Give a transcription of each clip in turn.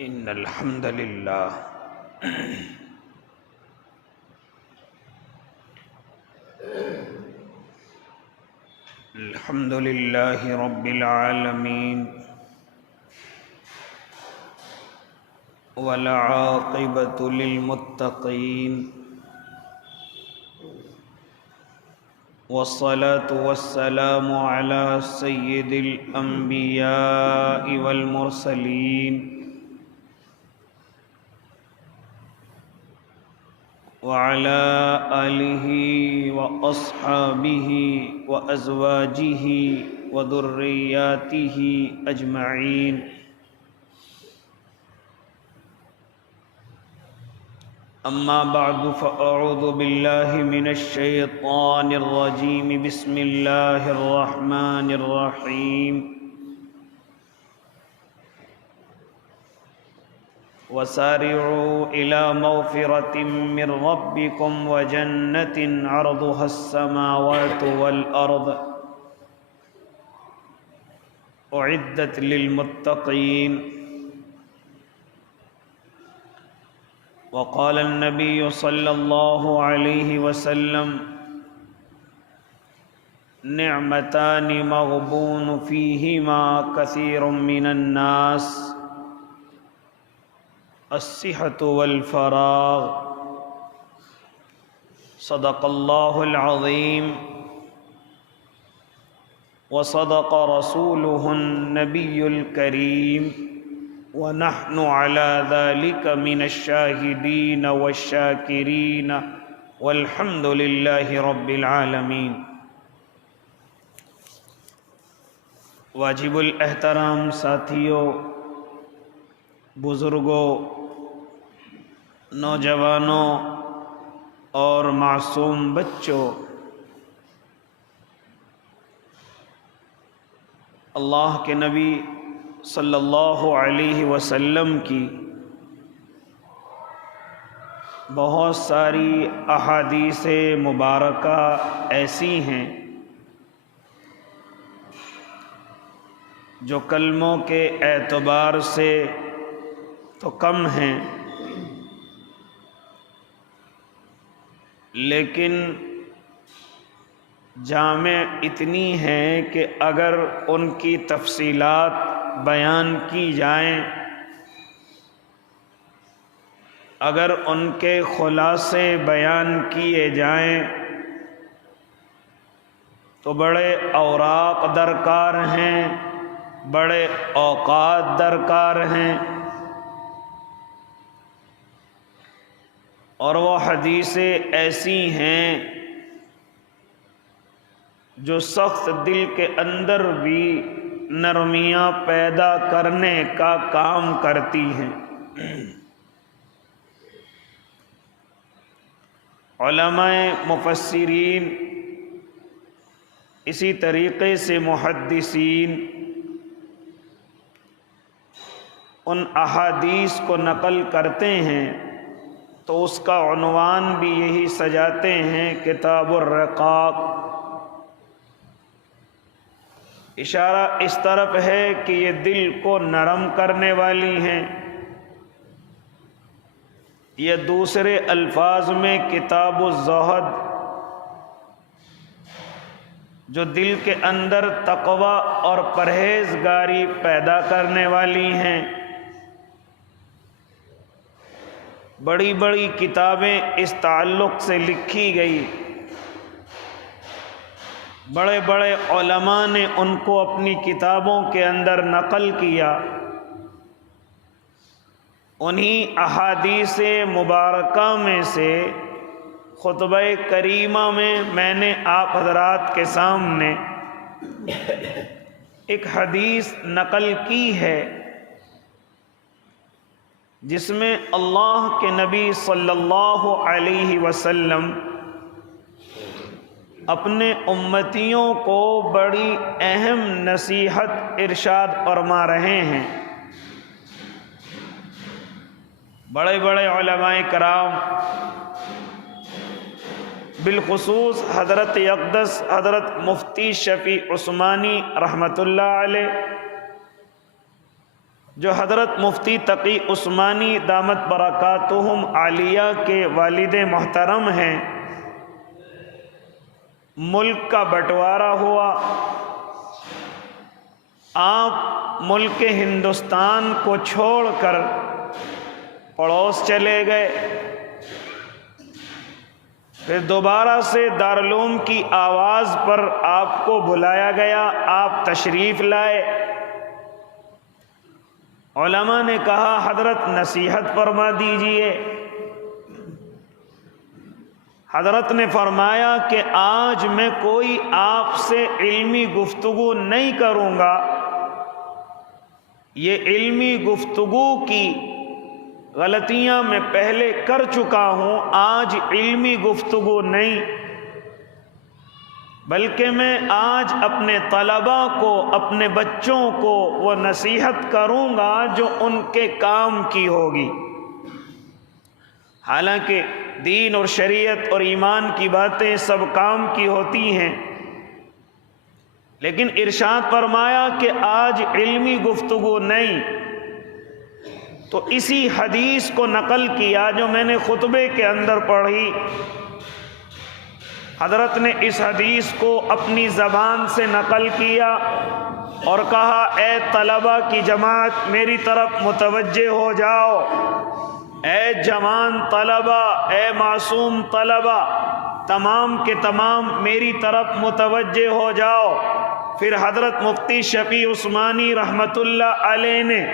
إن الحمد لله الحمد لله رب العالمين والعاقبة للمتقين والصلاة والسلام على سيد الأنبياء والمرسلين وعلى آله وأصحابه وأزواجه وذرياته أجمعين أما بعد فأعوذ بالله من الشيطان الرجيم بسم الله الرحمن الرحيم وسارعوا إلى مغفرة من ربكم وجنة عرضها السماوات والأرض أعدت للمتقين وقال النبي صلى الله عليه وسلم نعمتان مغبون فيهما كثير من الناس الصحة والفراغ صدق الله العظيم وصدق رسوله النبي الكريم ونحن على ذلك من الشاهدين والشاكرين والحمد لله رب العالمين۔ واجب الاحترام ساتھیوں، بزرگوں، نوجوانوں اور معصوم بچوں، اللہ کے نبی صلی اللہ علیہ وسلم کی بہت ساری احادیث مبارکہ ایسی ہیں جو کلموں کے اعتبار سے تو کم ہیں، لیکن جامع اتنی ہیں کہ اگر ان کی تفصیلات بیان کی جائیں، اگر ان کے خلاصے بیان کیے جائیں تو بڑے اوراق درکار ہیں، بڑے اوقات درکار ہیں، اور وہ حدیثیں ایسی ہیں جو سخت دل کے اندر بھی نرمیاں پیدا کرنے کا کام کرتی ہیں۔ علماء مفسرین، اسی طریقے سے محدثین ان احادیث کو نقل کرتے ہیں تو اس کا عنوان بھی یہی سجاتے ہیں، کتاب الرقاق۔ اشارہ اس طرف ہے کہ یہ دل کو نرم کرنے والی ہیں، یہ دوسرے الفاظ میں کتاب الزہد، جو دل کے اندر تقوی اور پرہیزگاری پیدا کرنے والی ہیں۔ بڑی بڑی کتابیں اس تعلق سے لکھی گئی، بڑے بڑے علماء نے ان کو اپنی کتابوں کے اندر نقل کیا۔ انہی احادیث مبارکہ میں سے خطبہ کریمہ میں نے آپ حضرات کے سامنے ایک حدیث نقل کی ہے جس میں اللہ کے نبی صلی اللہ علیہ وسلم اپنے امتیوں کو بڑی اہم نصیحت ارشاد فرما رہے ہیں۔ بڑے بڑے علماء کرام، بالخصوص حضرت اقدس حضرت مفتی شفیع عثمانی رحمۃ اللہ علیہ، جو حضرت مفتی تقی عثمانی دامت برکاتہم عالیہ کے والد محترم ہیں، ملک کا بٹوارا ہوا، آپ ملک ہندوستان کو چھوڑ کر پڑوس چلے گئے، پھر دوبارہ سے دارالعلوم کی آواز پر آپ کو بلایا گیا، آپ تشریف لائے۔ علماء نے کہا حضرت نصیحت فرما دیجئے۔ حضرت نے فرمایا کہ آج میں کوئی آپ سے علمی گفتگو نہیں کروں گا، یہ علمی گفتگو کی غلطیاں میں پہلے کر چکا ہوں، آج علمی گفتگو نہیں، بلکہ میں آج اپنے طلباء کو، اپنے بچوں کو وہ نصیحت کروں گا جو ان کے کام کی ہوگی۔ حالانکہ دین اور شریعت اور ایمان کی باتیں سب کام کی ہوتی ہیں، لیکن ارشاد فرمایا کہ آج علمی گفتگو نہیں۔ تو اسی حدیث کو نقل کیا جو میں نے خطبے کے اندر پڑھی۔ حضرت نے اس حدیث کو اپنی زبان سے نقل کیا اور کہا اے طلبہ کی جماعت میری طرف متوجہ ہو جاؤ، اے جوان طلبہ، اے معصوم طلبہ، تمام کے تمام میری طرف متوجہ ہو جاؤ۔ پھر حضرت مفتی شفیع عثمانی رحمۃ اللہ علیہ نے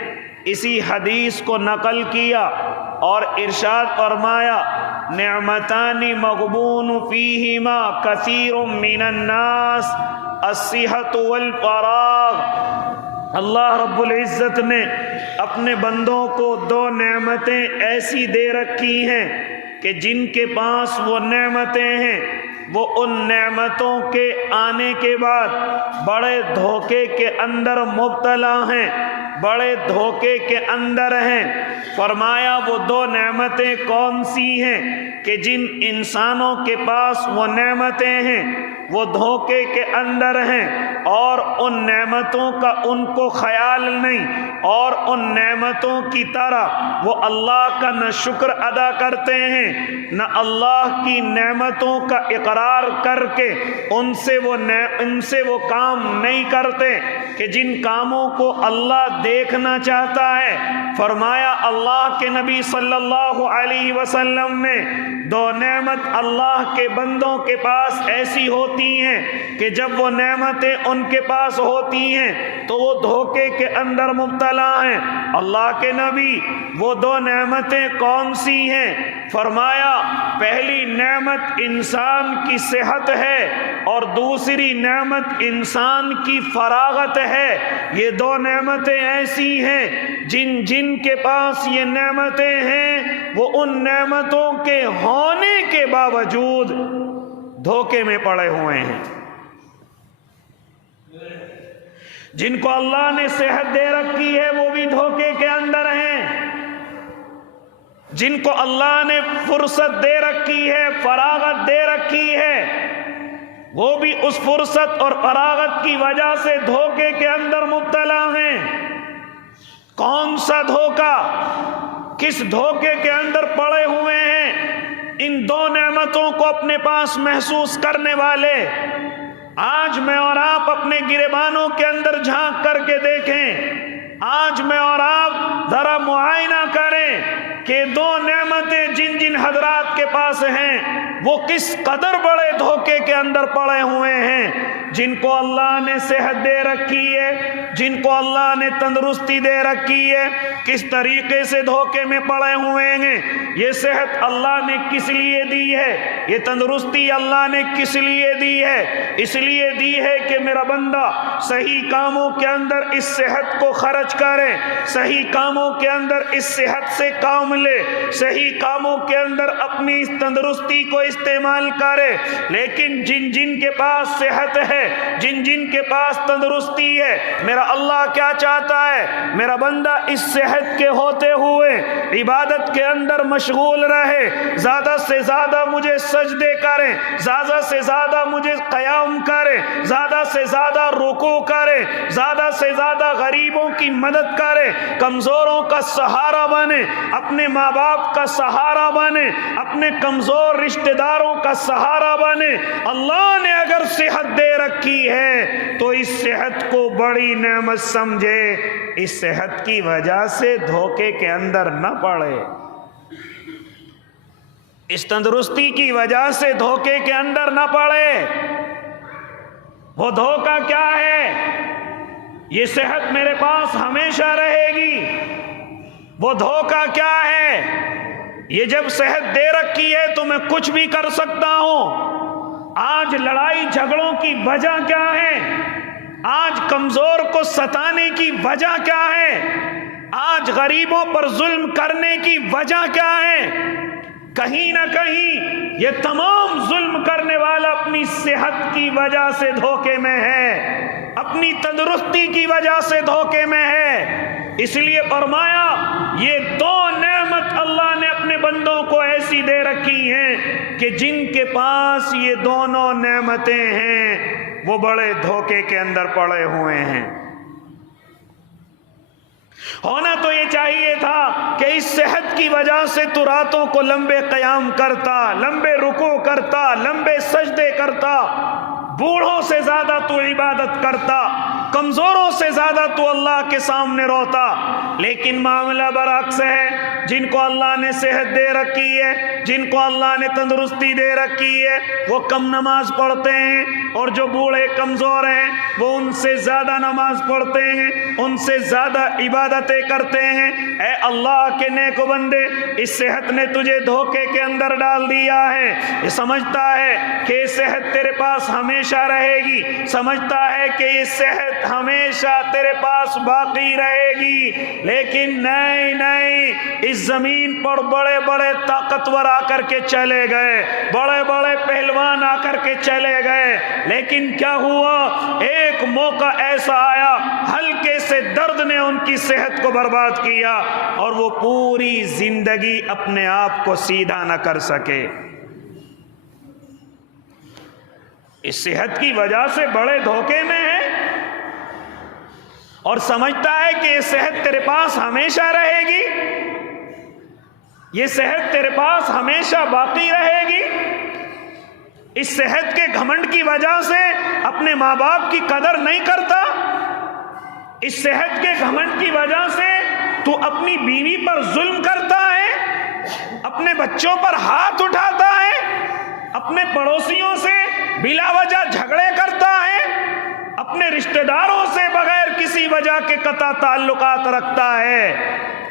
اسی حدیث کو نقل کیا اور ارشاد فرمایا نعمتان مغبون فیہما کثیر من الناس الصحت والفراغ۔ اللہ رب العزت نے اپنے بندوں کو دو نعمتیں ایسی دے رکھی ہیں کہ جن کے پاس وہ نعمتیں ہیں وہ ان نعمتوں کے آنے کے بعد بڑے دھوکے کے اندر مبتلا ہیں، بڑے دھوکے کے اندر ہیں۔ فرمایا وہ دو نعمتیں کون سی ہیں کہ جن انسانوں کے پاس وہ نعمتیں ہیں وہ دھوکے کے اندر ہیں اور ان نعمتوں کا ان کو خیال نہیں، اور ان نعمتوں کی طرح وہ اللہ کا نہ شکر ادا کرتے ہیں نہ اللہ کی نعمتوں کا اقرار کر کے ان سے وہ کام نہیں کرتے کہ جن کاموں کو اللہ دیکھنا چاہتا ہے۔ فرمایا اللہ کے نبی صلی اللہ علیہ وسلم نے دو نعمت اللہ کے بندوں کے پاس ایسی ہوتی ہیں کہ جب وہ نعمتیں ان کے پاس ہوتی ہیں تو وہ دھوکے کے اندر مبتلا ہیں۔ اللہ کے نبی وہ دو نعمتیں کون سی ہیں؟ فرمایا پہلی نعمت انسان کی صحت ہے اور دوسری نعمت انسان کی فراغت ہے۔ یہ دو نعمتیں ایسی ہیں جن کے پاس یہ نعمتیں ہیں وہ ان نعمتوں کے ہونے کے باوجود دھوکے میں پڑے ہوئے ہیں۔ جن کو اللہ نے صحت دے رکھی ہے وہ بھی دھوکے کے اندر ہیں، جن کو اللہ نے فرصت دے رکھی ہے، فراغت دے رکھی ہے، وہ بھی اس فرصت اور فراغت کی وجہ سے دھوکے کے اندر مبتلا ہیں۔ کون سا دھوکا؟ کس دھوکے کے اندر پڑے ہوئے ہیں؟ ان دو نعمتوں کو اپنے پاس محسوس کرنے والے آج میں اور آپ اپنے گریبانوں کے اندر جھانک کر کے دیکھیں، آج میں اور آپ ذرا معائنہ کریں کہ دو نعمتیں جن حضرات کے پاس ہیں وہ کس قدر بڑے دھوکے کے اندر پڑے ہوئے ہیں۔ جن کو اللہ نے صحت دے رکھی ہے، جن کو اللہ نے تندرستی دے رکھی ہے، کس طریقے سے دھوکے میں پڑے ہوئے ہیں۔ یہ صحت اللہ نے کس لیے دی ہے؟ یہ تندرستی اللہ نے کس لیے دی ہے؟ اس لیے دی ہے کہ میرا بندہ صحیح کاموں کے اندر اس صحت کو خرچ کرے، صحیح کاموں کے اندر اس صحت سے کام لے، صحیح کاموں کے اندر اپنی اس تندرستی کو استعمال کرے۔ لیکن جن کے پاس صحت ہے، جن کے پاس تندرستی ہے، میرا اللہ کیا چاہتا ہے؟ میرا بندہ اس صحت کے ہوتے ہوئے عبادت کے اندر مشغول رہے، زیادہ سے زیادہ مجھے سجدے کرے، زیادہ سے زیادہ مجھے قیام کرے، زیادہ سے زیادہ رکوع کرے، زیادہ سے زیادہ غریبوں کی مدد کرے، کمزوروں کا سہارا بنے، اپنے ماں باپ کا سہارا بنے، اپنے کمزور رشتہ داروں کا سہارا بنے۔ اللہ نے اگر صحت دے رکھی ہے تو اس صحت کو بڑی نعمت سمجھے، اس صحت کی وجہ سے دھوکے کے اندر نہ پڑے، اس تندرستی کی وجہ سے دھوکے کے اندر نہ پڑے۔ وہ دھوکہ کیا ہے؟ یہ صحت میرے پاس ہمیشہ رہے گی۔ وہ دھوکہ کیا ہے؟ یہ جب صحت دے رکھی ہے تو میں کچھ بھی کر سکتا ہوں۔ آج لڑائی جھگڑوں کی وجہ کیا ہے؟ آج کمزور کو ستانے کی وجہ کیا ہے؟ آج غریبوں پر ظلم کرنے کی وجہ کیا ہے؟ کہیں نہ کہیں یہ تمام ظلم کرنے والا اپنی صحت کی وجہ سے دھوکے میں ہے، اپنی تندرستی کی وجہ سے دھوکے میں ہے۔ اس لیے فرمایا یہ دو نعمت اللہ نے اپنے بندوں کو ایسی دے رکھی ہیں کہ جن کے پاس یہ دونوں نعمتیں ہیں وہ بڑے دھوکے کے اندر پڑے ہوئے ہیں۔ ہونا تو یہ چاہیے تھا کہ اس صحت کی وجہ سے تو راتوں کو لمبے قیام کرتا، لمبے رکوع کرتا، لمبے سجدے کرتا، بوڑھوں سے زیادہ تو عبادت کرتا، کمزوروں سے زیادہ تو اللہ کے سامنے روتا۔ لیکن معاملہ برعکس ہے، جن کو اللہ نے صحت دے رکھی ہے، جن کو اللہ نے تندرستی دے رکھی ہے، وہ کم نماز پڑھتے ہیں، اور جو بوڑھے کمزور ہیں وہ ان سے زیادہ نماز پڑھتے ہیں، ان سے زیادہ عبادتیں کرتے ہیں۔ اے اللہ کے نیک بندے، اس صحت نے تجھے دھوکے کے اندر ڈال دیا ہے۔ یہ سمجھتا ہے کہ یہ صحت تیرے پاس ہمیشہ رہے گی، سمجھتا ہے کہ یہ صحت ہمیشہ تیرے پاس باقی رہے گی، لیکن نہیں نہیں، اس زمین پر بڑے بڑے طاقتور آ کر کے چلے گئے، بڑے بڑے پہلوان آ کر کے چلے گئے، لیکن کیا ہوا؟ ایک موقع ایسا آیا، ہلکے سے درد نے ان کی صحت کو برباد کیا، اور وہ پوری زندگی اپنے آپ کو سیدھا نہ کر سکے۔ اس صحت کی وجہ سے بڑے دھوکے میں ہے، اور سمجھتا ہے کہ یہ صحت تیرے پاس ہمیشہ رہے گی، یہ صحت تیرے پاس ہمیشہ باقی رہے گی۔ اس صحت کے گھمنڈ کی وجہ سے اپنے ماں باپ کی قدر نہیں کرتا، اس صحت کے گھمنڈ کی وجہ سے تو اپنی بیوی پر ظلم کرتا ہے، اپنے بچوں پر ہاتھ اٹھاتا ہے، اپنے پڑوسیوں سے بلا وجہ جھگڑے کرتا ہے، اپنے رشتہ داروں سے بغیر کسی وجہ کے قطع تعلقات رکھتا ہے۔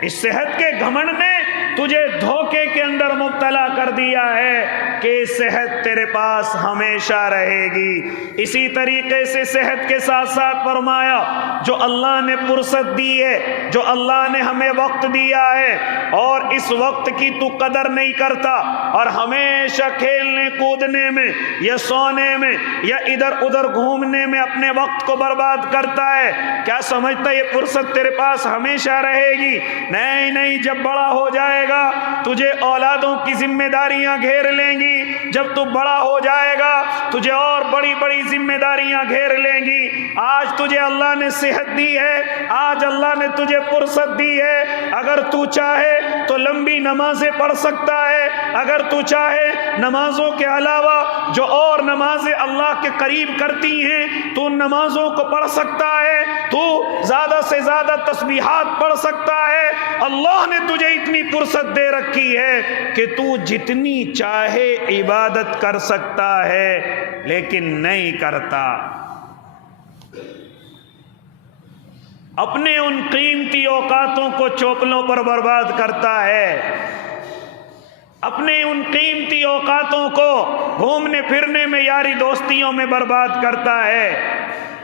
اس صحت کے گھمنڈ نے تجھے دھوکے کے اندر مبتلا کر دیا ہے کہ صحت تیرے پاس ہمیشہ رہے گی۔ اسی طریقے سے صحت کے ساتھ ساتھ فرمایا جو اللہ نے فرصت دی ہے، جو اللہ نے ہمیں وقت دیا ہے، اور اس وقت کی تو قدر نہیں کرتا، اور ہمیشہ کھیلنے کودنے میں یا سونے میں یا ادھر ادھر گھومنے میں اپنے وقت کو برباد کرتا ہے، کیا سمجھتا یہ فرصت تیرے پاس ہمیشہ رہے گی؟ نہیں نہیں، جب بڑا ہو جائے گا تجھے اولادوں کی ذمہ داریاں گھیر لیں گی، جب تو بڑا ہو جائے گا تجھے اور بڑی بڑی ذمہ داریاں گھیر لیں گی۔ آج تجھے اللہ نے صحت دی ہے، آج اللہ نے تجھے فرصت دی ہے، اگر تو چاہے تو لمبی نمازیں پڑھ سکتا ہے، اگر تو چاہے نمازوں کے علاوہ جو اور نمازیں اللہ کے قریب کرتی ہیں تو ان نمازوں کو پڑھ سکتا ہے، تو زیادہ سے زیادہ تسبیحات پڑھ سکتا ہے۔ اللہ نے تجھے اتنی فرصت دے رکھی ہے کہ تو جتنی چاہے عبادت کر سکتا ہے، لیکن نہیں کرتا۔ اپنے ان قیمتی اوقاتوں کو چوپلوں پر برباد کرتا ہے، اپنے ان قیمتی اوقاتوں کو گھومنے پھرنے میں، یاری دوستیوں میں برباد کرتا ہے۔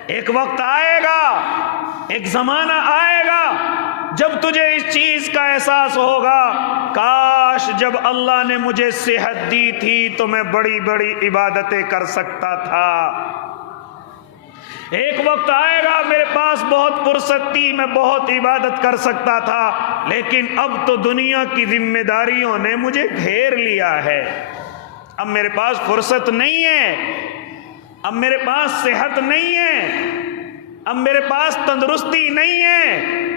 ایک وقت آئے گا، ایک زمانہ آئے گا جب تجھے اس چیز کا احساس ہوگا، کاش جب اللہ نے مجھے صحت دی تھی تو میں بڑی بڑی عبادتیں کر سکتا تھا۔ ایک وقت آئے گا میرے پاس بہت فرصت تھی، میں بہت عبادت کر سکتا تھا، لیکن اب تو دنیا کی ذمہ داریوں نے مجھے گھیر لیا ہے، اب میرے پاس فرصت نہیں ہے، اب میرے پاس صحت نہیں ہے، اب میرے پاس تندرستی نہیں ہے۔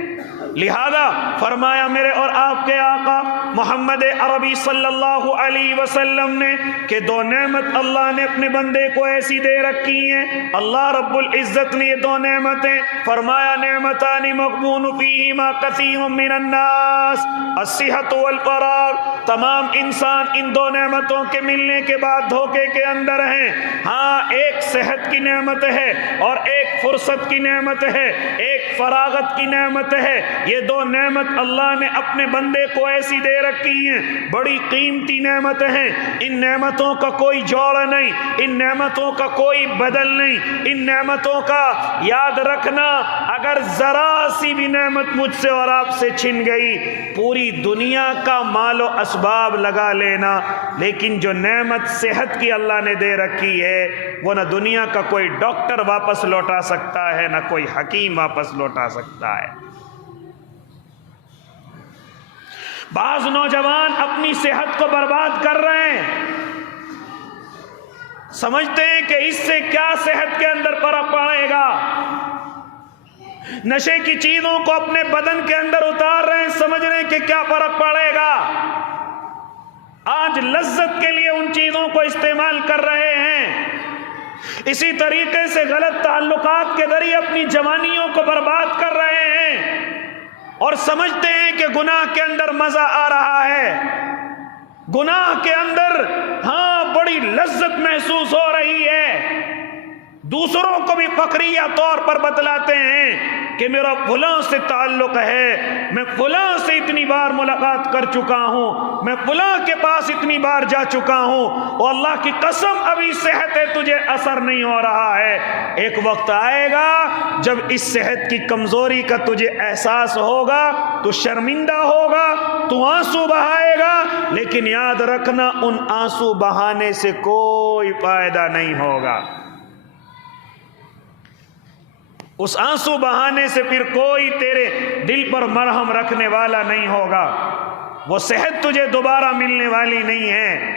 لہذا فرمایا میرے اور آپ کے آقا محمد عربی صلی اللہ علیہ وسلم نے کہ دو نعمت اللہ نے اپنے بندے کو ایسی دے رکھی ہیں، اللہ رب العزت نے یہ دو نعمتیں فرمایا نعمتان مغبون فیہما کثیر من الناس الصحت والفراغ، تمام انسان ان دو نعمتوں کے ملنے کے بعد دھوکے کے اندر ہیں۔ ہاں، ایک صحت کی نعمت ہے اور ایک فرصت کی نعمت ہے، ایک فراغت کی نعمت ہے۔ یہ دو نعمت اللہ نے اپنے بندے کو ایسی دے رکھی ہیں، بڑی قیمتی نعمت ہیں، ان نعمتوں کا کوئی جوڑ نہیں، ان نعمتوں کا کوئی بدل نہیں، ان نعمتوں کا یاد رکھنا، اگر ذرا سی بھی نعمت مجھ سے اور آپ سے چھن گئی، پوری دنیا کا مال و اسباب لگا لینا، لیکن جو نعمت صحت کی اللہ نے دے رکھی ہے وہ نہ دنیا کا کوئی ڈاکٹر واپس لوٹا سکتا ہے، نہ کوئی حکیم واپس لوٹا سکتا ہے۔ بعض نوجوان اپنی صحت کو برباد کر رہے ہیں، سمجھتے ہیں کہ اس سے کیا صحت کے اندر فرق پڑے گا، نشے کی چیزوں کو اپنے بدن کے اندر اتار رہے ہیں، سمجھ رہے ہیں کہ کیا فرق پڑے گا، آج لذت کے لیے ان چیزوں کو استعمال کر رہے ہیں۔ اسی طریقے سے غلط تعلقات کے ذریعے اپنی جوانیوں کو برباد کر رہے ہیں اور سمجھتے ہیں کہ گناہ کے اندر مزہ آ رہا ہے، گناہ کے اندر ہاں بڑی لذت محسوس ہو رہی ہے، دوسروں کو بھی فخریہ طور پر بتلاتے ہیں کہ میرا فلاں سے تعلق ہے، میں فلاں سے اتنی بار ملاقات کر چکا ہوں، میں فلاں کے پاس اتنی بار جا چکا ہوں، اور اللہ کی قسم ابھی صحت ہے تجھے اثر نہیں ہو رہا ہے۔ ایک وقت آئے گا جب اس صحت کی کمزوری کا تجھے احساس ہوگا، تو شرمندہ ہوگا، تو آنسو بہائے گا، لیکن یاد رکھنا ان آنسو بہانے سے کوئی فائدہ نہیں ہوگا، اس آنسو بہانے سے پھر کوئی تیرے دل پر مرہم رکھنے والا نہیں ہوگا، وہ صحت تجھے دوبارہ ملنے والی نہیں ہے۔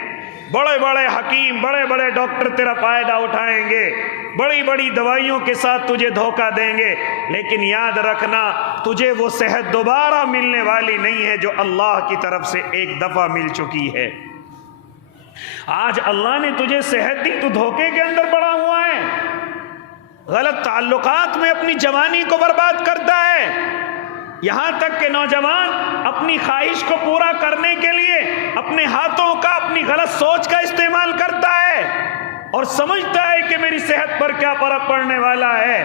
بڑے بڑے حکیم، بڑے بڑے ڈاکٹر تیرا فائدہ اٹھائیں گے، بڑی بڑی دوائیوں کے ساتھ تجھے دھوکہ دیں گے، لیکن یاد رکھنا تجھے وہ صحت دوبارہ ملنے والی نہیں ہے جو اللہ کی طرف سے ایک دفعہ مل چکی ہے۔ آج اللہ نے تجھے صحت دی، تو دھوکے کے اندر پڑا ہوا ہے، غلط تعلقات میں اپنی جوانی کو برباد کرتا ہے، یہاں تک کہ نوجوان اپنی خواہش کو پورا کرنے کے لیے اپنے ہاتھوں کا، اپنی غلط سوچ کا استعمال کرتا ہے اور سمجھتا ہے کہ میری صحت پر کیا فرق پڑنے والا ہے۔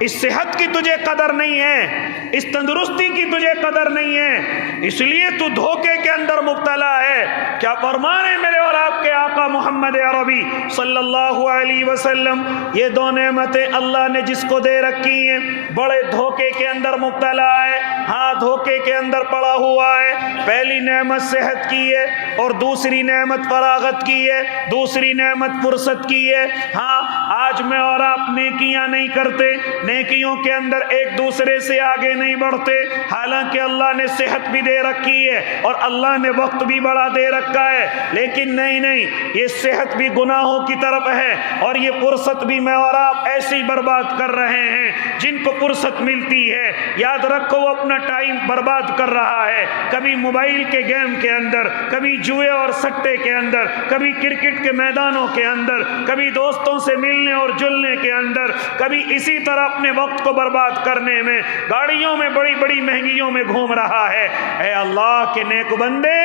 اس صحت کی تجھے قدر نہیں ہے، اس تندرستی کی تجھے قدر نہیں ہے، اس لیے تو دھوکے کے اندر مبتلا ہے۔ کیا فرمانے میرے اور آپ کے آقا محمد عربی صلی اللہ علیہ وسلم، یہ دو نعمتیں اللہ نے جس کو دے رکھی ہیں بڑے دھوکے کے اندر مبتلا ہے، ہاں دھوکے کے اندر پڑا ہوا ہے۔ پہلی نعمت صحت کی ہے اور دوسری نعمت فراغت کی ہے، دوسری نعمت فرصت کی ہے۔ ہاں آج میں اور آپ نیکیاں نہیں کرتے، نیکیوں کے اندر ایک دوسرے سے آگے نہیں بڑھتے، حالانکہ اللہ نے صحت بھی دے رکھی ہے اور اللہ نے وقت بھی بڑا دے رکھا ہے، لیکن نہیں، یہ صحت بھی گناہوں کی طرف ہے اور یہ فرصت بھی میں اور آپ ایسے ہی برباد کر رہے ہیں۔ جن کو فرصت ملتی ہے یاد رکھو وہ اپنا ٹائم برباد کر رہا ہے، کبھی موبائل کے گیم کے اندر، کبھی جوئے اور سٹے کے اندر، کبھی کرکٹ کے میدانوں کے اندر، کبھی دوستوں سے ملنے اور جلنے کے اندر، کبھی اسی طرح اپنے وقت کو برباد کرنے میں، گاڑیوں میں بڑی بڑی مہنگیوں میں گھوم رہا ہے۔ اے اللہ کے نیک بندے،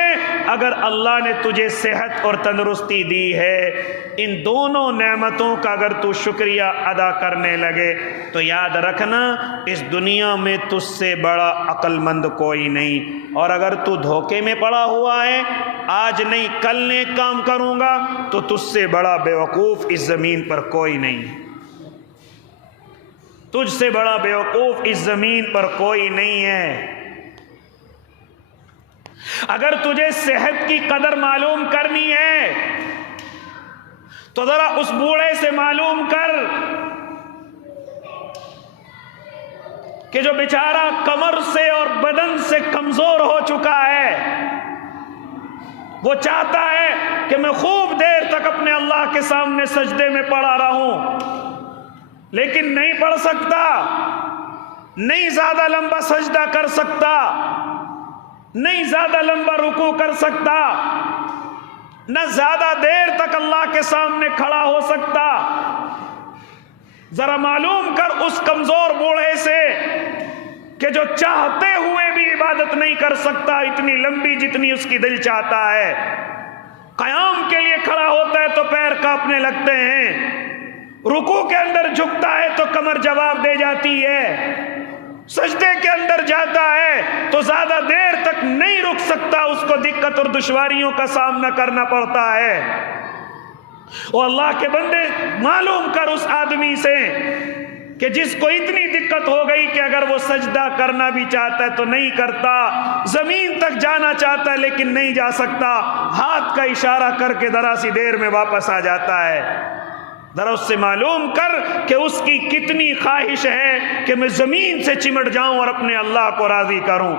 اگر اللہ نے تجھے صحت اور تندرستی دی ہے، ان دونوں نعمتوں کا اگر تو شکریہ ادا کرنے لگے تو یاد رکھنا اس دنیا میں تجھ سے بڑا عقل مند کوئی نہیں، اور اگر تو دھوکے میں پڑا ہوا ہے، آج نہیں کل نیک کام کروں گا، تو تجھ سے بڑا بیوقوف اس زمین پر کوئی نہیں، تجھ سے بڑا بیوقوف اس زمین پر کوئی نہیں ہے۔ اگر تجھے صحت کی قدر معلوم کرنی ہے تو ذرا اس بوڑھے سے معلوم کر کہ جو بیچارہ کمر سے اور بدن سے کمزور ہو چکا ہے، وہ چاہتا ہے کہ میں خوب دیر تک اپنے اللہ کے سامنے سجدے میں پڑا رہوں، لیکن نہیں پڑھ سکتا، نہیں زیادہ لمبا سجدہ کر سکتا، نہیں زیادہ لمبا رکوع کر سکتا، نہ زیادہ دیر تک اللہ کے سامنے کھڑا ہو سکتا۔ ذرا معلوم کر اس کمزور بوڑھے سے کہ جو چاہتے ہوئے بھی عبادت نہیں کر سکتا اتنی لمبی جتنی اس کی دل چاہتا ہے۔ قیام کے لیے کھڑا ہوتا ہے تو پیر کانپنے لگتے ہیں، رکوع کے اندر جھکتا ہے تو کمر جواب دے جاتی ہے، سجدے کے اندر جاتا ہے تو زیادہ دیر تک نہیں رک سکتا، اس کو دقت اور دشواریوں کا سامنا کرنا پڑتا ہے۔ اور اللہ کے بندے معلوم کر اس آدمی سے کہ جس کو اتنی دقت ہو گئی کہ اگر وہ سجدہ کرنا بھی چاہتا ہے تو نہیں کرتا، زمین تک جانا چاہتا ہے لیکن نہیں جا سکتا، ہاتھ کا اشارہ کر کے ذرا سی دیر میں واپس آ جاتا ہے۔ ذرا اس سے معلوم کر کہ اس کی کتنی خواہش ہے کہ میں زمین سے چمٹ جاؤں اور اپنے اللہ کو راضی کروں،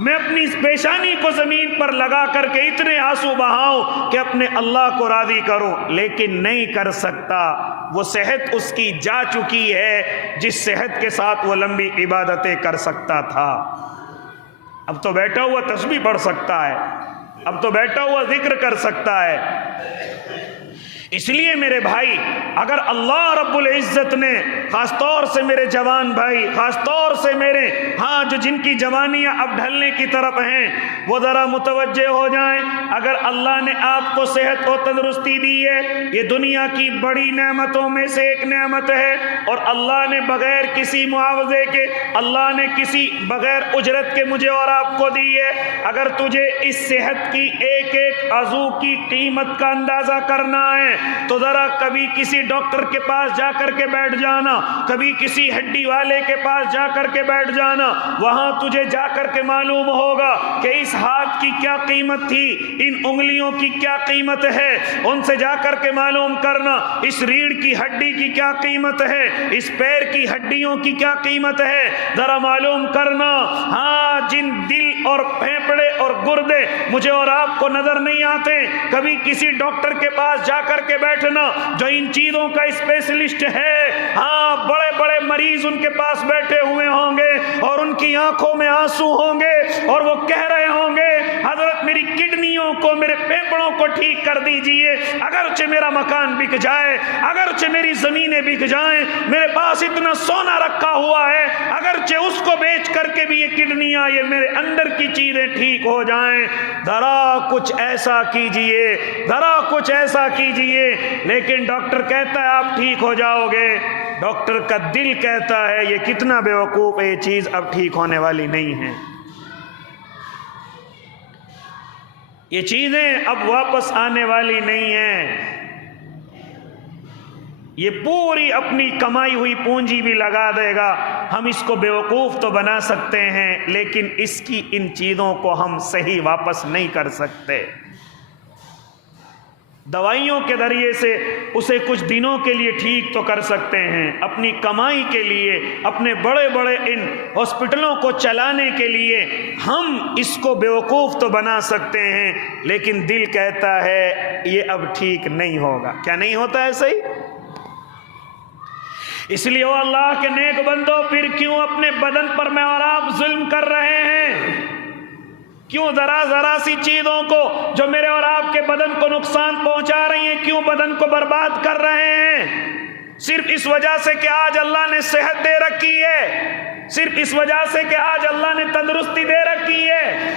میں اپنی اس پیشانی کو زمین پر لگا کر کے اتنے آنسو بہاؤں کہ اپنے اللہ کو راضی کروں، لیکن نہیں کر سکتا۔ وہ صحت اس کی جا چکی ہے جس صحت کے ساتھ وہ لمبی عبادتیں کر سکتا تھا۔ اب تو بیٹھا ہوا تسبیح پڑھ سکتا ہے، اب تو بیٹھا ہوا ذکر کر سکتا ہے۔ اس لیے میرے بھائی، اگر اللہ رب العزت نے خاص طور سے میرے جوان بھائی، خاص طور سے میرے جو جن کی جوانیاں اب ڈھلنے کی طرف ہیں، وہ ذرا متوجہ ہو جائیں۔ اگر اللہ نے آپ کو صحت و تندرستی دی ہے، یہ دنیا کی بڑی نعمتوں میں سے ایک نعمت ہے، اور اللہ نے بغیر کسی معاوضے کے، اللہ نے کسی بغیر اجرت کے مجھے اور آپ کو دی ہے۔ اگر تجھے اس صحت کی ایک ایک عضو کی قیمت کا اندازہ کرنا ہے تو ذرا کبھی کسی ڈاکٹر کے پاس جا کر کے بیٹھ جانا، کبھی کسی ہڈی والے کے پاس جا کر کے بیٹھ جانا، وہاں تجھے جا کر کے معلوم ہوگا کہ اس ہاتھ کی کیا قیمت تھی، ان انگلیوں کی کیا قیمت ہے، ان سے جا کر کے معلوم کرنا اس ریڑھ کی ہڈی کی کیا قیمت ہے، اس پیر کی ہڈیوں کی کیا قیمت ہے، ذرا معلوم کرنا۔ جن دل اور پھیپھڑے اور گردے مجھے اور آپ کو نظر نہیں آتے، کبھی کسی ڈاکٹر کے پاس جا کر کے بیٹھنا جو ان چیزوں کا اسپیشلسٹ ہے، بڑے بڑے مریض ان کے پاس بیٹھے ہوئے ہوں گے اور ان کی آنکھوں میں آنسو ہوں گے اور وہ کہہ رہے ہوں گے حضرت میری کڈنیوں کو، میرے پھیپھڑوں کو ٹھیک کر دیجئے، اگرچہ میرا مکان بک جائے، اگرچہ میری زمینیں بک جائیں، میرے پاس اتنا سونا رکھا ہوا ہے، اگرچہ اس کو بیچ کر کے بھی یہ کڈنیاں، یہ میرے اندر کی چیزیں ٹھیک ہو جائیں، ذرا کچھ ایسا کیجئے، ذرا کچھ ایسا کیجئے۔ لیکن ڈاکٹر کہتا ہے آپ ٹھیک ہو جاؤ گے، ڈاکٹر کا دل کہتا ہے یہ کتنا بیوقوف ہے، یہ چیز اب ٹھیک ہونے والی نہیں ہے، یہ چیزیں اب واپس آنے والی نہیں ہیں، یہ پوری اپنی کمائی ہوئی پونجی بھی لگا دے گا۔ ہم اس کو بیوقوف تو بنا سکتے ہیں لیکن اس کی ان چیزوں کو ہم صحیح واپس نہیں کر سکتے۔ دوائیوں کے ذریعے سے اسے کچھ دنوں کے لیے ٹھیک تو کر سکتے ہیں، اپنی کمائی کے لیے، اپنے بڑے بڑے ان ہاسپٹلوں کو چلانے کے لیے ہم اس کو بیوقوف تو بنا سکتے ہیں، لیکن دل کہتا ہے یہ اب ٹھیک نہیں ہوگا۔ کیا نہیں ہوتا ہے صحیح؟ اس لیے وہ اللہ کے نیک بندوں، پھر کیوں اپنے بدن پر میں اور آپ ظلم کر رہے ہیں؟ کیوں ذرا سی چیزوں کو جو میرے اور آپ کے بدن کو نقصان پہنچا رہی ہیں، کیوں بدن کو برباد کر رہے ہیں؟ صرف اس وجہ سے کہ آج اللہ نے صحت دے رکھی ہے، صرف اس وجہ سے کہ آج اللہ نے تندرستی دے رکھی ہے۔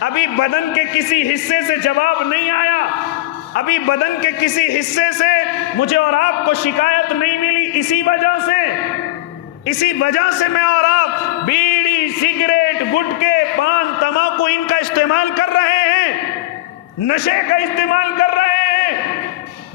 ابھی بدن کے کسی حصے سے جواب نہیں آیا، ابھی بدن کے کسی حصے سے مجھے اور آپ کو شکایت نہیں ملی، اسی وجہ سے میں اور آپ بیڑی، سگریٹ، گٹکے، پان، تمباکو ان کا استعمال کر رہے ہیں، نشے کا استعمال کر رہے ہیں،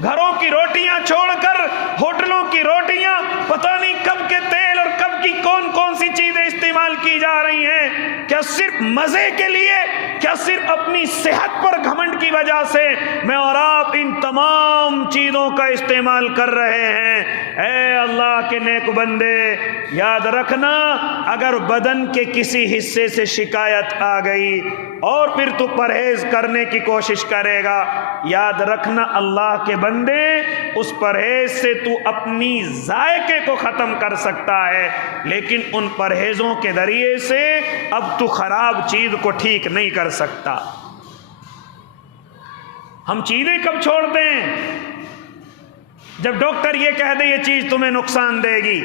گھروں کی روٹیاں چھوڑ کر ہوٹلوں کی روٹیاں، پتہ نہیں کب کے تیل اور کب کی کون سی چیزیں استعمال کی جا رہی ہیں۔ کیا صرف مزے کے لیے؟ کیا صرف اپنی صحت پر گھمنڈ غفلت کی وجہ سے میں اور آپ ان تمام چیزوں کا استعمال کر رہے ہیں۔ اے اللہ کے نیک بندے، یاد رکھنا اگر بدن کے کسی حصے سے شکایت آ گئی اور پھر تو پرہیز کرنے کی کوشش کرے گا، یاد رکھنا اللہ کے بندے اس پرہیز سے تو اپنی ذائقے کو ختم کر سکتا ہے، لیکن ان پرہیزوں کے ذریعے سے اب تو خراب چیز کو ٹھیک نہیں کر سکتا۔ ہم چیزیں کب چھوڑتے ہیں؟ جب ڈاکٹر یہ کہہ دے یہ چیز تمہیں نقصان دے گی،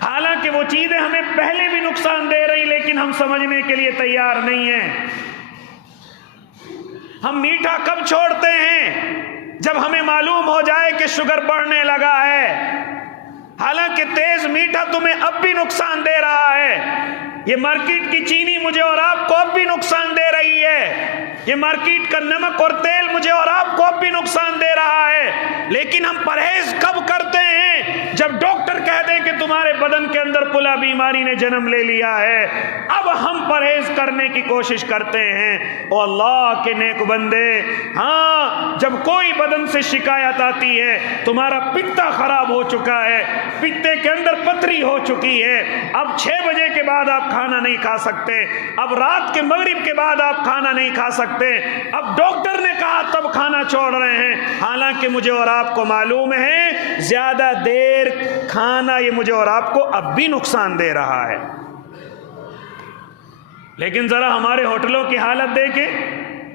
حالانکہ وہ چیزیں ہمیں پہلے بھی نقصان دے رہی لیکن ہم سمجھنے کے لیے تیار نہیں ہیں۔ ہم میٹھا کب چھوڑتے ہیں؟ جب ہمیں معلوم ہو جائے کہ شوگر بڑھنے لگا ہے، حالانکہ تیز میٹھا تمہیں اب بھی نقصان دے رہا ہے۔ یہ مارکیٹ کی چینی مجھے اور آپ کو اب بھی نقصان دے رہی ہے، یہ مارکیٹ کا نمک اور تیل مجھے اور آپ کو اب بھی نقصان دے رہا ہے، لیکن ہم پرہیز کب کرتے ہیں؟ جب ڈاکٹر کہہ دے کہ تمہارے بدن کے اندر پلا بیماری نے جنم لے لیا ہے، اب ہم پرہیز کرنے کی کوشش کرتے ہیں۔ او اللہ کے نیک بندے، ہاں جب کوئی بدن سے شکایت آتی ہے، تمہارا پتا خراب ہو چکا ہے، پتے کے اندر پتھری ہو چکی ہے، اب 6 بجے کے بعد آپ کھانا نہیں کھا سکتے، اب رات کے مغرب کے بعد آپ کھانا نہیں کھا سکتے، اب ڈاکٹر نے کہا تب کھانا چھوڑ رہے ہیں، حالانکہ مجھے اور آپ کو معلوم ہے زیادہ دیر کھانا یہ مجھے اور آپ کو اب بھی نقصان دے رہا ہے۔ لیکن ذرا ہمارے ہوٹلوں کی حالت دیکھیں،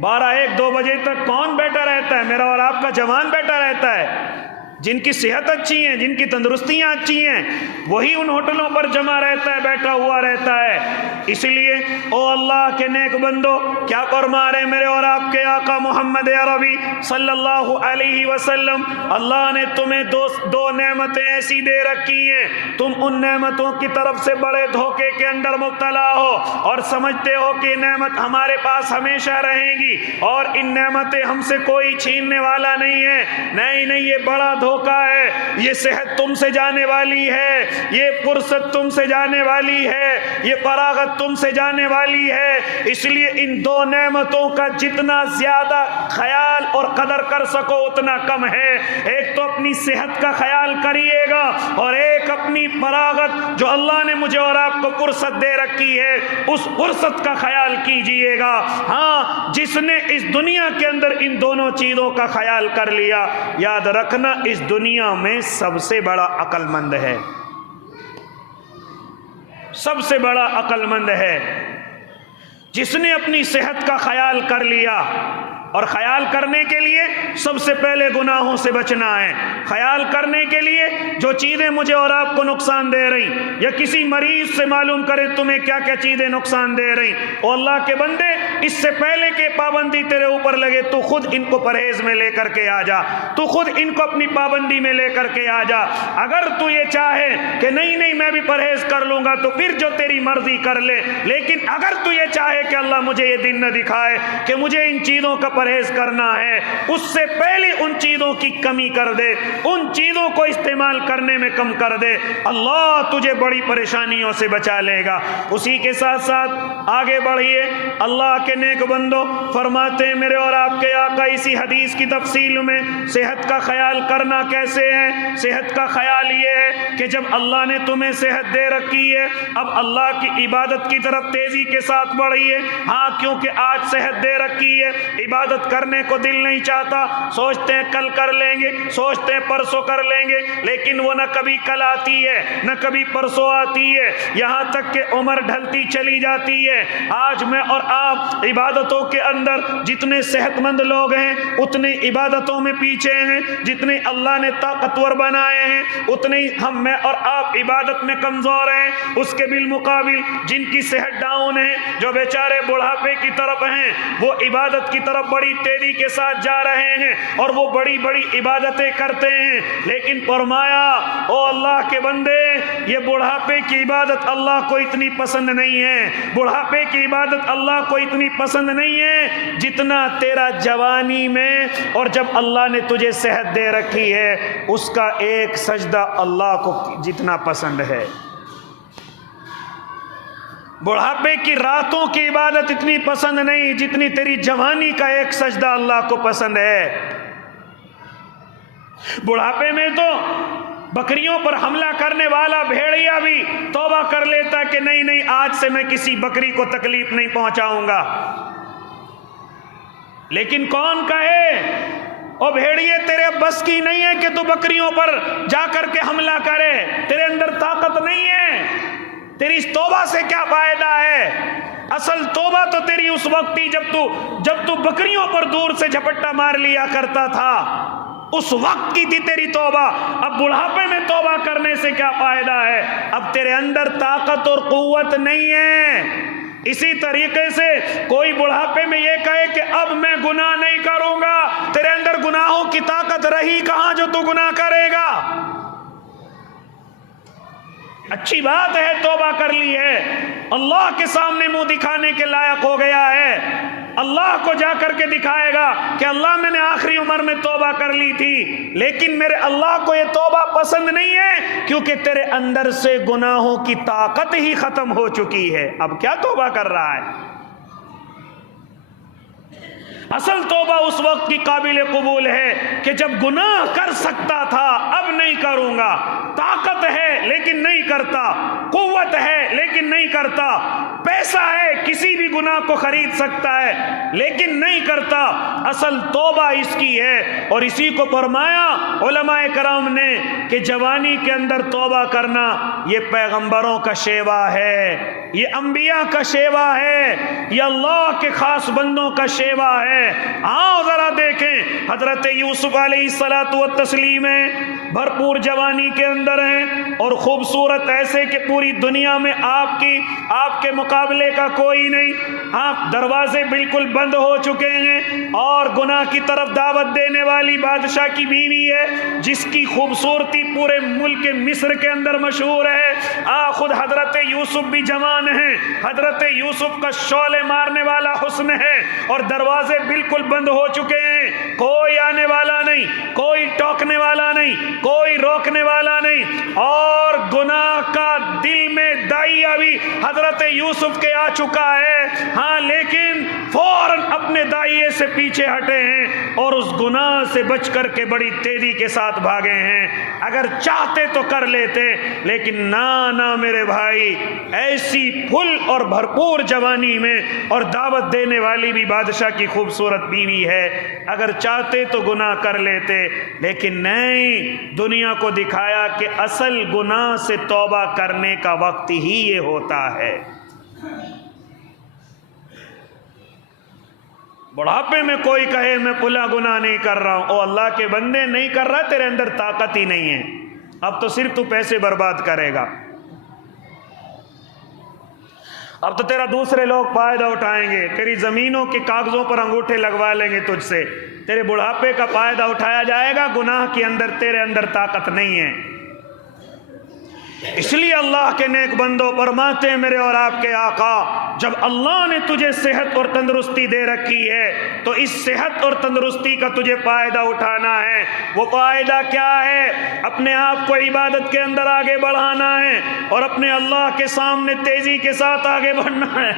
12 1 2 بجے تک کون بیٹھا رہتا ہے؟ میرا اور آپ کا جوان بیٹھا رہتا ہے، جن کی صحت اچھی ہیں، جن کی تندرستیاں اچھی ہیں، وہی ان ہوٹلوں پر جمع رہتا ہے، بیٹھا ہوا رہتا ہے۔ اس لیے او اللہ کے نیک بندو، کیا فرما رہے میرے اور آپ کے آقا محمد عربی صلی اللہ علیہ وسلم؟ اللہ نے تمہیں دو نعمتیں ایسی دے رکھی ہیں، تم ان نعمتوں کی طرف سے بڑے دھوکے کے اندر مبتلا ہو اور سمجھتے ہو کہ نعمت ہمارے پاس ہمیشہ رہیں گی اور ان نعمتیں ہم سے کوئی چھیننے والا نہیں ہے۔ نہیں، یہ بڑا دھوکا ہے، یہ صحت تم سے جانے والی ہے، یہ فرصت تم سے جانے والی ہے، یہ فراغت تم سے جانے والی ہے۔ اس لیے ان 2 نعمتوں کا جتنا زیادہ خیال اور قدر کر سکو اتنا کم ہے۔ ایک تو اپنی صحت کا خیال کریے گا اور ایک اپنی فراغت جو اللہ نے مجھے اور آپ کو فرصت دے رکھی ہے اس فرصت کا خیال کیجئے گا۔ ہاں، جس نے اس دنیا کے اندر ان دونوں چیزوں کا خیال کر لیا، یاد رکھنا اس دنیا میں سب سے بڑا عقل مند ہے، سب سے بڑا عقل مند ہے جس نے اپنی صحت کا خیال کر لیا۔ اور خیال کرنے کے لیے سب سے پہلے گناہوں سے بچنا ہے۔ خیال کرنے کے لیے جو چیزیں مجھے اور آپ کو نقصان دے رہی، یا کسی مریض سے معلوم کرے تمہیں کیا کیا چیزیں نقصان دے رہی، او اللہ کے بندے اس سے پہلے کہ پابندی تیرے اوپر لگے تو خود ان کو پرہیز میں لے کر کے آ جا، تو خود ان کو اپنی پابندی میں لے کر کے آ جا۔ اگر تو یہ چاہے کہ نہیں میں بھی پرہیز کر لوں گا تو پھر جو تیری مرضی کر لے، لیکن اگر تو یہ چاہے کہ اللہ مجھے یہ دن نہ دکھائے کہ مجھے ان چیزوں کا پرہیز کرنا ہے، اس سے پہلے ان چیزوں کی کمی کر دے، ان چیزوں کو استعمال کرنے میں کم کر دے، اللہ تجھے بڑی پریشانیوں سے بچا لے گا۔ اسی کے ساتھ ساتھ آگے بڑھیے، اللہ کے نیک بندو فرماتے ہیں میرے اور آپ کے آقا اسی حدیث کی تفصیل میں صحت کا خیال کرنا کیسے ہے۔ صحت کا خیال یہ ہے کہ جب اللہ نے تمہیں صحت دے رکھی ہے، اب اللہ کی عبادت کی طرف تیزی کے ساتھ بڑھیے۔ ہاں، کیونکہ آج صحت دے رکھی ہے، عبادت کرنے کو دل نہیں چاہتا، سوچتے ہیں کل کر لیں گے، سوچتے ہیں پرسوں کر لیں گے، لیکن وہ نہ کبھی کل آتی ہے نہ کبھی پرسوں آتی ہے، یہاں تک کہ عمر ڈھلتی چلی جاتی ہے۔ آج میں اور آپ عبادتوں کے اندر جتنے صحت مند لوگ ہیں اتنے عبادتوں میں پیچھے ہیں، جتنے اللہ نے طاقتور بنائے ہیں اتنے ہی میں اور آپ عبادت میں کمزور ہیں۔ اس کے بالمقابل جن کی صحت ڈاؤن ہے، جو بیچارے بڑھاپے کی طرف ہیں، وہ عبادت کی طرف بڑی تیزی کے ساتھ جا رہے ہیں اور وہ بڑی بڑی عبادتیں کرتے ہیں، لیکن فرمایا او اللہ کے بندے، یہ بڑھاپے کی عبادت اللہ کو اتنی پسند نہیں ہے، بڑھاپے کی عبادت اللہ کو اتنی پسند نہیں ہے جتنا تیرا جوانی میں اور جب اللہ نے تجھے صحت دے رکھی ہے اس کا ایک سجدہ اللہ کو جتنا پسند ہے۔ بڑھاپے کی راتوں کی عبادت اتنی پسند نہیں جتنی تیری جوانی کا ایک سجدہ اللہ کو پسند ہے۔ بڑھاپے میں تو بکریوں پر حملہ کرنے والا بھیڑیا بھی توبہ کر لیتا کہ نہیں آج سے میں کسی بکری کو تکلیف نہیں پہنچاؤں گا، لیکن کون کہے او بھیڑیے تیرے بس کی نہیں ہے کہ تو بکریوں پر جا کر کے حملہ کرے، تیرے اندر طاقت نہیں ہے، تیری اس توبہ سے کیا فائدہ ہے؟ اصل توبہ تو تیری اس وقت تھی جب تو بکریوں پر دور سے جھپٹا مار لیا کرتا تھا، اس وقت کی تھی تیری توبہ۔ اب بڑھاپے میں توبہ کرنے سے کیا فائدہ ہے؟ اب تیرے اندر طاقت اور قوت نہیں ہے۔ اسی طریقے سے کوئی بڑھاپے میں یہ کہے کہ اب میں گناہ نہیں کروں گا، تیرے اندر گناہوں کی طاقت رہی کہاں جو تو گناہ کرے گا؟ اچھی بات ہے توبہ کر لی ہے، اللہ کے سامنے منہ دکھانے کے لائق ہو گیا ہے، اللہ کو جا کر کے دکھائے گا کہ اللہ میں نے آخری عمر میں توبہ کر لی تھی، لیکن میرے اللہ کو یہ توبہ پسند نہیں ہے کیونکہ تیرے اندر سے گناہوں کی طاقت ہی ختم ہو چکی ہے، اب کیا توبہ کر رہا ہے؟ اصل توبہ اس وقت کی قابل قبول ہے کہ جب گناہ کر سکتا تھا اب نہیں کروں گا، طاقت ہے لیکن نہیں کرتا، قوت ہے لیکن نہیں کرتا، پیسہ ہے کسی بھی گناہ کو خرید سکتا ہے لیکن نہیں کرتا۔ اصل توبہ اس کی ہے، اور اسی کو فرمایا علماء کرام نے کہ جوانی کے اندر توبہ کرنا یہ پیغمبروں کا شیوا ہے، یہ انبیاء کا شیوا ہے، یہ اللہ کے خاص بندوں کا شیوا ہے۔ آؤ ذرا دیکھیں حضرت یوسف علیہ السلام بھرپور جوانی کے اندر ہیں اور خوبصورت ایسے کہ پوری دنیا میں آپ کے مقابلے کا کوئی نہیں، آپ دروازے بالکل بند ہو چکے ہیں اور گناہ کی طرف دعوت دینے والی بادشاہ کی بیوی ہے جس کی خوبصورتی پورے ملک مصر کے اندر مشہور ہے۔ خود حضرت یوسف بھی جوان ہیں، حضرت یوسف کا شعلے مارنے والا حسن ہے اور دروازے بالکل بند ہو چکے ہیں، کوئی آنے والا نہیں، کوئی ٹوکنے والا نہیں، کوئی روکنے والا نہیں، اور گناہ کا دل میں دائیا بھی حضرت یوسف کے آ چکا ہے، ہاں لیکن فوراً اپنے دائیے سے پیچھے ہٹے ہیں اور اس گناہ سے بچ کر کے بڑی تیزی کے ساتھ بھاگے ہیں۔ اگر چاہتے تو کر لیتے، لیکن نہ میرے بھائی، ایسی پھل اور بھرپور جوانی میں اور دعوت دینے والی بھی بادشاہ کی خوبصورت بیوی ہے، اگر چاہتے تو گناہ کر لیتے، لیکن نہیں، دنیا کو دکھایا کہ اصل گناہ سے توبہ کرنے کا وقت ہی یہ ہوتا ہے۔ بڑھاپے میں کوئی کہے میں پلا گناہ نہیں کر رہا ہوں، او اللہ کے بندے نہیں کر رہا، تیرے اندر طاقت ہی نہیں ہے، اب تو صرف تو پیسے برباد کرے گا، اب تو تیرا دوسرے لوگ فائدہ اٹھائیں گے، تیری زمینوں کے کاغذوں پر انگوٹھے لگوا لیں گے تجھ سے، تیرے بڑھاپے کا فائدہ اٹھایا جائے گا، گناہ کے اندر تیرے اندر طاقت نہیں ہے۔ اس لیے اللہ کے نیک بندوں فرماتے ہیں میرے اور آپ کے آقا، جب اللہ نے تجھے صحت اور تندرستی دے رکھی ہے تو اس صحت اور تندرستی کا تجھے فائدہ اٹھانا ہے۔ وہ فائدہ کیا ہے؟ اپنے آپ کو عبادت کے اندر آگے بڑھانا ہے اور اپنے اللہ کے سامنے تیزی کے ساتھ آگے بڑھنا ہے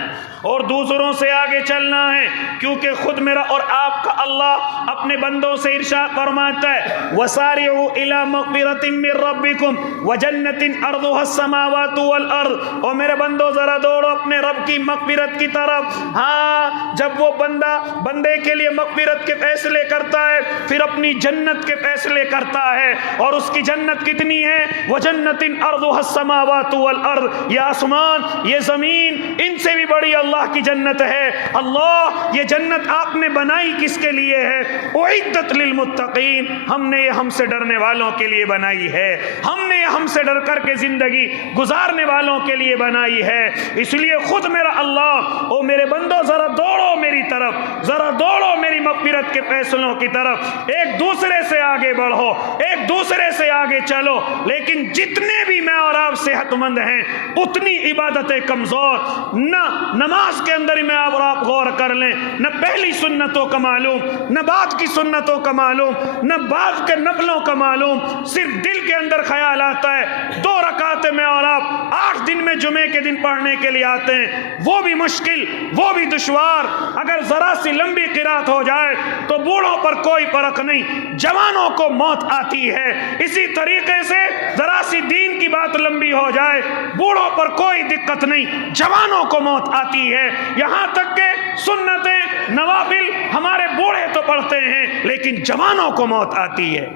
اور دوسروں سے آگے چلنا ہے، کیونکہ خود میرا اور آپ کا اللہ اپنے بندوں سے ارشاد فرماتا ہے وَسَارِعُوا إِلَى مَغْفِرَةٍ مِّن رَّبِّكُمْ وَجَنَّةٍ أَرْضُهَا السَّمَاوَاتُ وَالْأَرْضُ، اور میرے بندوں ذرا دوڑو اپنے رب کی مغفرت کی طرف۔ ہاں، جب وہ بندے کے لیے مغفرت کے فیصلے کرتا ہے پھر اپنی جنت کے فیصلے کرتا ہے، اور اس کی جنت کتنی ہے؟ وَجَنَّةٍ أَرْضُهَا السَّمَاوَاتُ وَالْأَرْضُ، یہ آسمان یہ زمین ان سے بھی بڑی اللہ کی جنت ہے۔ اللہ یہ جنت آپ نے بنائی کس کے لیے ہے؟ اعدت للمتقین، ہم نے یہ ہم سے ڈرنے والوں کے لیے بنائی ہے، ہم نے یہ ہم سے ڈر کر کے زندگی گزارنے والوں کے لیے بنائی ہے۔ اس لیے خود میرا اللہ، او میرے بندو ذرا دوڑو میری طرف، ذرا دوڑو میری مغفرت کے فیصلوں کی طرف، ایک دوسرے سے آگے بڑھو، ایک دوسرے سے آگے چلو، لیکن جتنے بھی میں اور آپ صحت مند ہیں اتنی عبادتیں کمزور، نہ نماز کے اندر میں آپ غور کر لیں، نہ پہلی سنتوں کا معلوم، نہ بعد کی سنتوں کا معلوم، نہ بعد کے نفلوں کا معلوم، صرف دل کے اندر خیال آتا ہے 2 رکعتیں میں اور آپ 8 دن میں جمعے کے دن پڑھنے کے لیے آتے ہیں، وہ بھی مشکل، وہ بھی دشوار۔ اگر ذرا سی لمبی قرات ہو جائے تو بوڑھوں پر کوئی فرق نہیں، جوانوں کو موت آتی ہے۔ اسی طریقے سے ذرا سی دین کی بات لمبی ہو جائے، بوڑھوں پر کوئی دقت نہیں، جوانوں کو موت آتی ہے۔ یہاں تک کہ سنتیں نوافل ہمارے بوڑھے تو پڑھتے ہیں لیکن جوانوں کو موت آتی ہے۔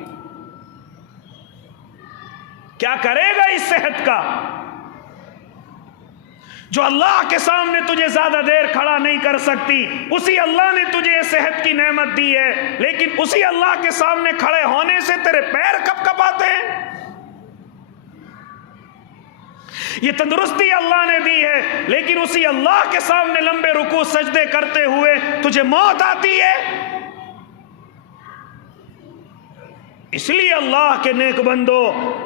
کیا کرے گا اس صحت کا؟ جو اللہ کے سامنے تجھے زیادہ دیر کھڑا نہیں کر سکتی، اسی اللہ نے تجھے یہ صحت کی نعمت دی ہے، لیکن اسی اللہ کے سامنے کھڑے ہونے سے تیرے پیر کب کب آتے ہیں۔ یہ تندرستی اللہ نے دی ہے، لیکن اسی اللہ کے سامنے لمبے رکوع سجدے کرتے ہوئے تجھے موت آتی ہے۔ اس لیے اللہ کے نیک بندو،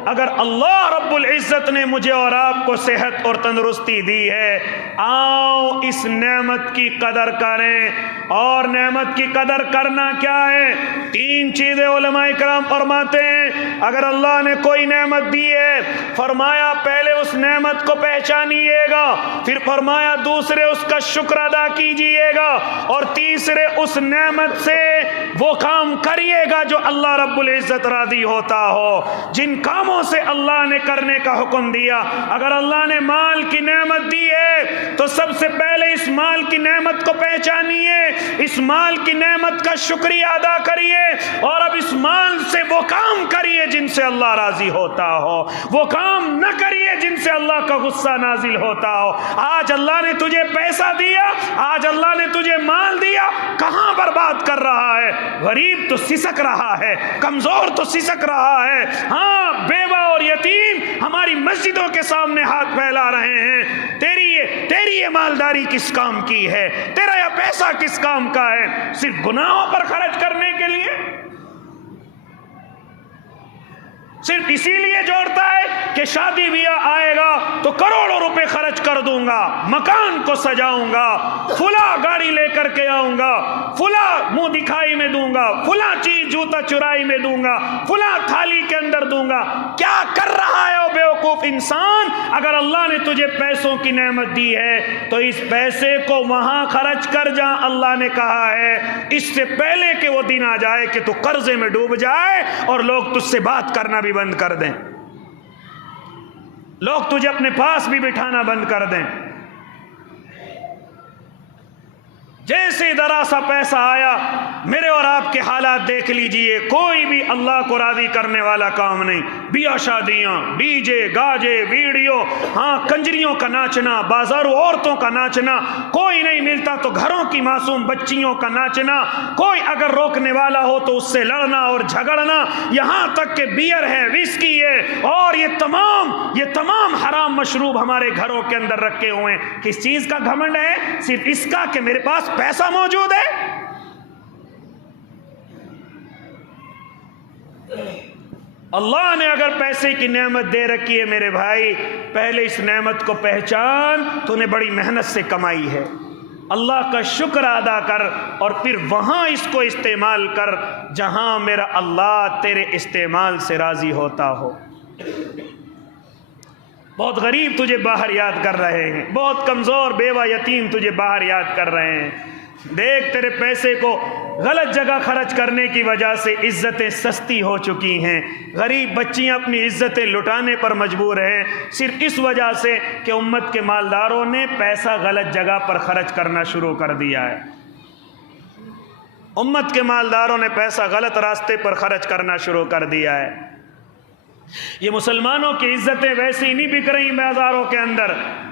اگر اللہ رب العزت نے مجھے اور آپ کو صحت اور تندرستی دی ہے، آؤ اس نعمت کی قدر کریں۔ اور نعمت کی قدر کرنا کیا ہے؟ 3 چیزیں علماء کرام فرماتے ہیں۔ اگر اللہ نے کوئی نعمت دی ہے، فرمایا پہلے اس نعمت کو پہچانیے گا، پھر فرمایا دوسرے اس کا شکر ادا کیجئے گا، اور تیسرے اس نعمت سے وہ کام کریے گا جو اللہ رب العزت راضی ہوتا ہو، جن کاموں سے اللہ نے کرنے کا حکم دیا۔ اگر اللہ نے مال کی نعمت دی ہے تو سب سے پہلے اس مال کی نعمت کو پہچانیے، اس مال کی نعمت کا شکریہ ادا کریے، اور اب اس مال سے وہ کام کریے جن سے اللہ راضی ہوتا ہو، وہ کام نہ کریے جن سے اللہ کا غصہ نازل ہوتا ہو۔ آج اللہ نے تجھے پیسہ دیا، آج اللہ نے تجھے مال دیا، کہاں برباد کر رہا ہے؟ غریب تو سسک رہا ہے، کمزور تو سسک رہا ہے، ہاں بیوہ اور یتیم ہماری مسجدوں کے سامنے ہاتھ پھیلا رہے ہیں۔ تیری یہ مالداری کس کام کی ہے؟ تیرا یہ پیسہ کس کام کا ہے؟ صرف گناہوں پر خرچ کرنے کے لیے؟ صرف اسی لیے جوڑتا ہے کہ شادی بیاہ آئے گا تو کروڑوں روپے خرچ کر دوں گا، مکان کو سجاؤں گا، فلاں گاڑی لے کر کے آؤں گا، فلاں منہ دکھائی میں دوں گا، فلاں چیز جوتا چرائی میں دوں گا، فلاں تھالی کے اندر دوں گا۔ کیا کر رہا ہے او بیوقوف انسان؟ اگر اللہ نے تجھے پیسوں کی نعمت دی ہے تو اس پیسے کو وہاں خرچ کر جہاں اللہ نے کہا ہے، اس سے پہلے کہ وہ دن آ جائے کہ تو قرضے میں ڈوب جائے اور لوگ تجھ سے بات کرنا بھی بند کر دیں، لوگ تجھے اپنے پاس بھی بٹھانا بند کر دیں۔ جیسے ذرا سا پیسہ آیا، میرے اور آپ کے حالات دیکھ لیجئے، کوئی بھی اللہ کو راضی کرنے والا کام نہیں۔ بیاہ شادیاں، ڈی جے، گاجے، ویڈیو، ہاں کنجریوں کا ناچنا، بازاروں عورتوں کا ناچنا، کوئی نہیں ملتا تو گھروں کی معصوم بچیوں کا ناچنا، کوئی اگر روکنے والا ہو تو اس سے لڑنا اور جھگڑنا، یہاں تک کہ بیئر ہے، وسکی ہے، اور یہ تمام حرام مشروب ہمارے گھروں کے اندر رکھے ہوئے ہیں۔ کس چیز کا گھمنڈ ہے؟ صرف اس کا کہ میرے پاس پیسہ موجود ہے۔ اللہ نے اگر پیسے کی نعمت دے رکھی ہے میرے بھائی، پہلے اس نعمت کو پہچان، تو نے بڑی محنت سے کمائی ہے، اللہ کا شکر ادا کر، اور پھر وہاں اس کو استعمال کر جہاں میرا اللہ تیرے استعمال سے راضی ہوتا ہو۔ بہت غریب تجھے باہر یاد کر رہے ہیں، بہت کمزور بیوہ یتیم تجھے باہر یاد کر رہے ہیں۔ دیکھ تیرے پیسے کو غلط جگہ خرچ کرنے کی وجہ سے عزتیں سستی ہو چکی ہیں، غریب بچیاں اپنی عزتیں لٹانے پر مجبور ہیں، صرف اس وجہ سے کہ امت کے مالداروں نے پیسہ غلط جگہ پر خرچ کرنا شروع کر دیا ہے۔ امت کے مالداروں نے پیسہ غلط راستے پر خرچ کرنا شروع کر دیا ہے۔ یہ مسلمانوں کی عزتیں ویسے ہی نہیں بک رہی بازاروں کے اندر،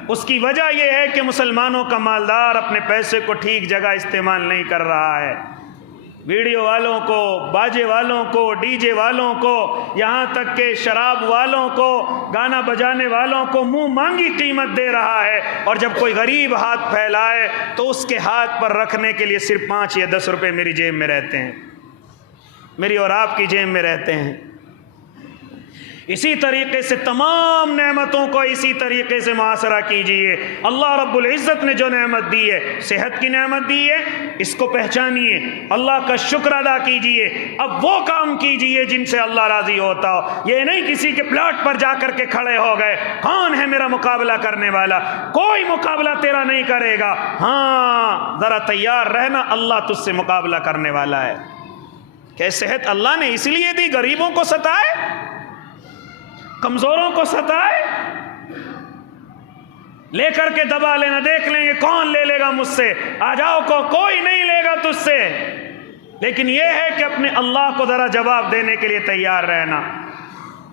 اس کی وجہ یہ ہے کہ مسلمانوں کا مالدار اپنے پیسے کو ٹھیک جگہ استعمال نہیں کر رہا ہے۔ ویڈیو والوں کو، باجے والوں کو، ڈی جے والوں کو، یہاں تک کہ شراب والوں کو، گانا بجانے والوں کو منہ مانگی قیمت دے رہا ہے، اور جب کوئی غریب ہاتھ پھیلائے تو اس کے ہاتھ پر رکھنے کے لیے صرف 5 یا 10 روپے میری جیب میں رہتے ہیں، میری اور آپ کی جیب میں رہتے ہیں۔ اسی طریقے سے تمام نعمتوں کو اسی طریقے سے محاصرہ کیجئے۔ اللہ رب العزت نے جو نعمت دی ہے، صحت کی نعمت دی ہے، اس کو پہچانیے، اللہ کا شکر ادا کیجئے، اب وہ کام کیجئے جن سے اللہ راضی ہوتا ہو۔ یہ نہیں کسی کے پلاٹ پر جا کر کے کھڑے ہو گئے، کون ہے میرا مقابلہ کرنے والا؟ کوئی مقابلہ تیرا نہیں کرے گا، ہاں ذرا تیار رہنا، اللہ تجھ سے مقابلہ کرنے والا ہے۔ کہ صحت اللہ نے اس لیے دی غریبوں کو ستائے، کمزوروں کو ستائے، لے کر کے دبا لینا، دیکھ لیں گے کون لے لے گا مجھ سے، آ جاؤ کو کوئی نہیں لے گا تجھ سے، لیکن یہ ہے کہ اپنے اللہ کو ذرا جواب دینے کے لیے تیار رہنا۔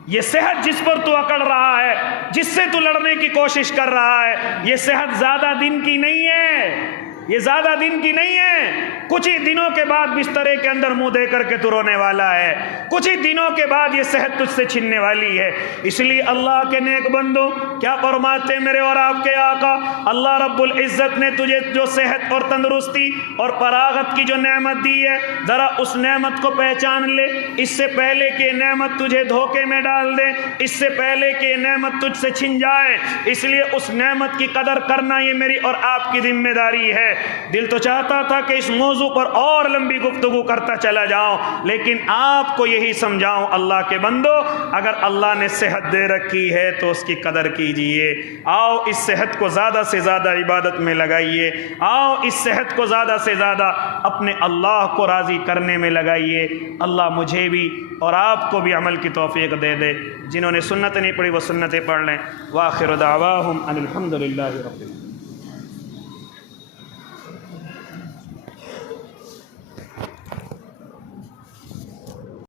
یہ صحت جس پر تو اکڑ رہا ہے، جس سے تو لڑنے کی کوشش کر رہا ہے، یہ صحت زیادہ دن کی نہیں ہے، یہ زیادہ دن کی نہیں ہے، کچھ ہی دنوں کے بعد بسترے کے اندر منہ دے کر کے تو رونے والا ہے، کچھ ہی دنوں کے بعد یہ صحت تجھ سے چھننے والی ہے۔ اس لیے اللہ کے نیک بندو کیا فرماتے میرے اور آپ کے آقا؟ اللہ رب العزت نے تجھے جو صحت اور تندرستی اور فراغت کی جو نعمت دی ہے، ذرا اس نعمت کو پہچان لے، اس سے پہلے کہ نعمت تجھے دھوکے میں ڈال دے، اس سے پہلے کہ نعمت تجھ سے چھن جائے، اس لیے اس نعمت کی قدر کرنا یہ میری اور آپ کی ذمہ داری ہے۔ دل تو چاہتا تھا کہ اس موضوع پر اور لمبی گفتگو کرتا چلا جاؤں، لیکن آپ کو یہی سمجھاؤں اللہ کے بندو، اگر اللہ نے صحت دے رکھی ہے تو اس کی قدر کیجئے۔ آؤ اس صحت کو زیادہ سے زیادہ عبادت میں لگائیے، آؤ اس صحت کو زیادہ سے زیادہ اپنے اللہ کو راضی کرنے میں لگائیے۔ اللہ مجھے بھی اور آپ کو بھی عمل کی توفیق دے دے۔ جنہوں نے سنت نہیں پڑھی وہ سنتیں پڑھ لیں۔ وآخر دعواہم ان الحمد للہ رب العالمین۔